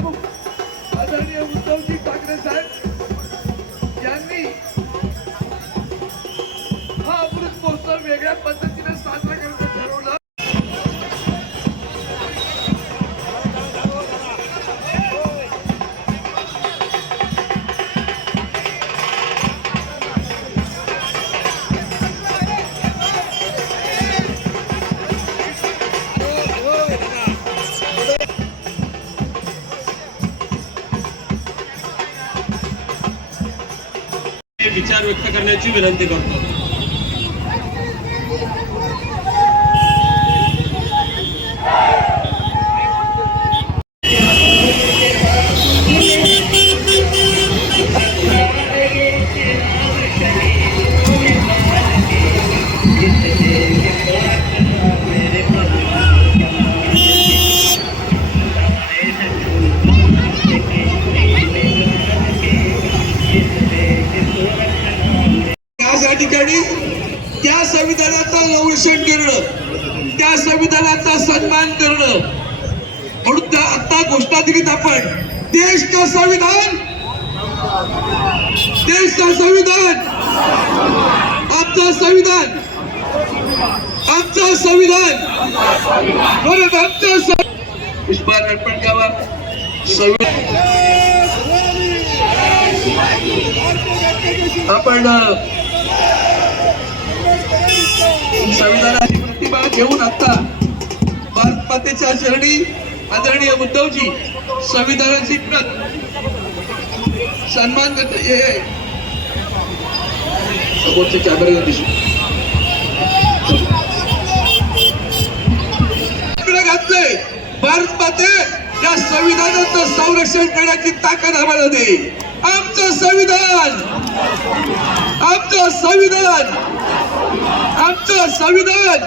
प्रमुख आदरणीय उद्धवजी ठाकरे साहेब यांनी हा अमृत महोत्सव वेगळ्या पद्धतीने साजरा करायचं ठरवलं। विचार व्यक्त करण्याची विनंती करतो। त्या संविधानाचं संरक्षण करणं, त्या संविधानाचा सन्मान करणं म्हणून आता घोषणा दिलीत आपण। देश का संविधान, देश का संविधान, आमचं संविधान, आमचं संविधान म्हणून आमचं पुष्पार अर्पण करावा। आपण संविधानाची प्रतिभा घेऊन आता भारत मातेच्या चरणी आदरणीय उद्धवजी संविधानाची प्रत सन्मान करते। हे समोरचे कॅमेरा दिसू घातलंय। भारत माते या संविधानाचं संरक्षण करण्याची ताकद आम्हाला दे। आमचं संविधान, आमचं संविधान, आमचं संविधान,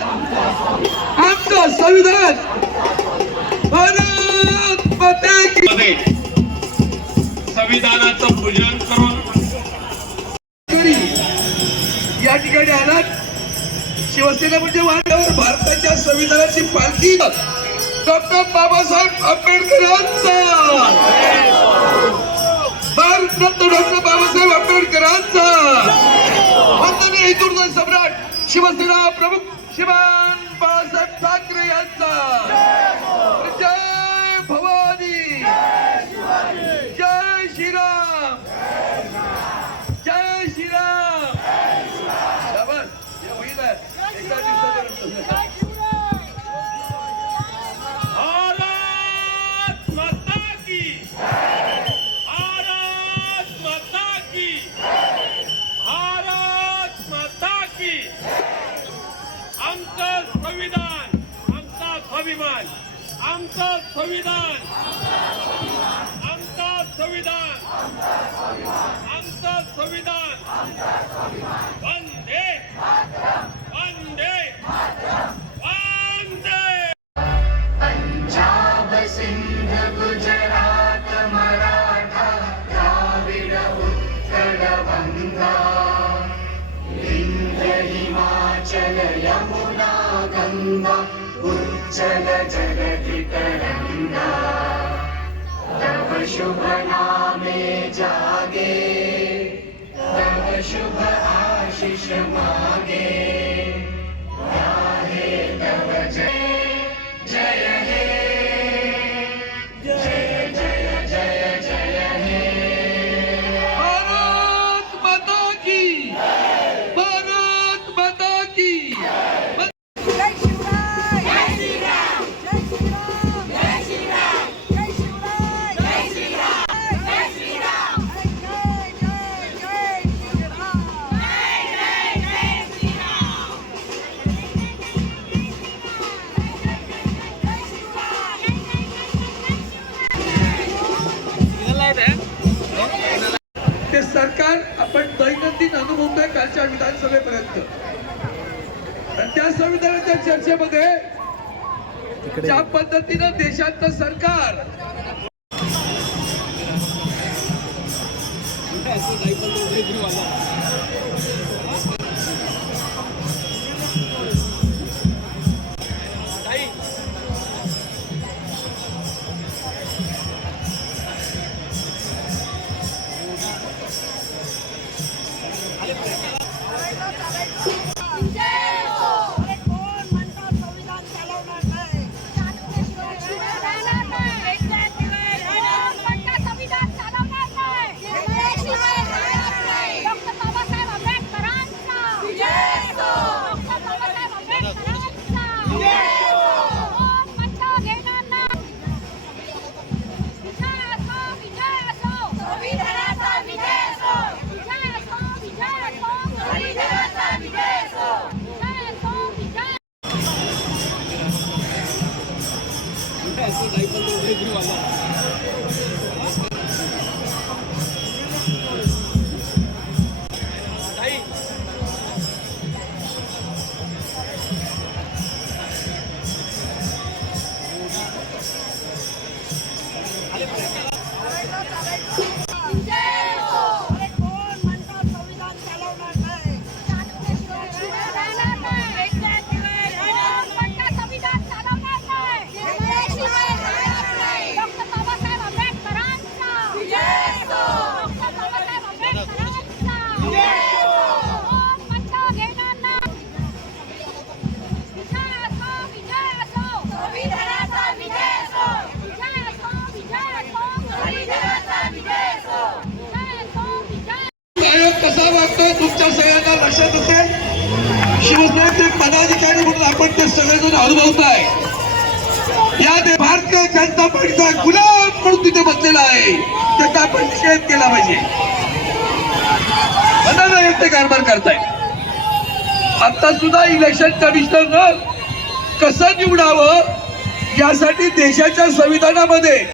आमचं संविधान भारत माते की। संविधानाचं पूजन करून या ठिकाणी आलात। शिवसेना म्हणजे वाड्यावर भारताच्या संविधानाची पालखी डॉक्टर बाबासाहेब आंबेडकरांचा, भारतरत्न डॉक्टर बाबासाहेब आंबेडकरांचा, वंदनीय हिंदुत्व सम्राट शिवसेना प्रमुख श्रीमान बाळासाहेब ठाकरे यांचा। जय भवानी, जय श्रीराम, जय श्रीराम। शाबास, हे होईल एका दिवसात। भारत माता की, भारत माता की, भारत माता की। आमचं संविधान, आमचा स्वाभिमान, आमचं संविधान, आमचं संविधान, आमचं संविधान। वंदे वंदे वंदे। पंजाब सिंध गुजरात मराठा द्राविड उत्कल गंगा विंध्य हिमाचल यमुना गंगा उच्चल जगति तरंगा। तव शुभ नामे जागे, तव शुभ आशीष मागे। गाहे तव जय जय हे, जय जय जय जय हे। भारत माता की, भारत माता की। जय शिवराय, जय श्रीराम, जय श्रीराम, जय श्रीराम, जय शिवराय, जय श्रीराम, जय श्रीराम, जय जय जय श्रीराम, जय जय जय श्रीराम, ते सरकार आपण दैनंदिन अनुभवतोय कालच्या विधानसभेपर्यंत। आणि त्या संविधानाच्या चर्चेमध्ये ज्या पद्धतीनं देशाचं सरकार अरे कोण म्हणतात संविधान चालवणार नाही? डॉक्टर बाबासाहेब आंबेडकरांचा पंच घेणार नाही. विजय असो, विजय असो, संविधानाचा विजय असो. विजय असो, विजय असो, संविधानाचा विजय असो. विजय असो, विजय. आयोग कसा वागतो तुमच्या सगळ्यांना लक्षात असेल. शिवसेनेचे पदाधिकारी म्हणून आपण ते सगळेजण अनुभवताय. या भारतीय जनता पार्टीचा गुलाम म्हणून तिथे बसलेला आहे. त्याचा आपण निषेध केला पाहिजे. मनाला येते कारभार करताय. आता सुद्धा इलेक्शन कमिशनरनं कसं निवडावं यासाठी देशाच्या संविधानामध्ये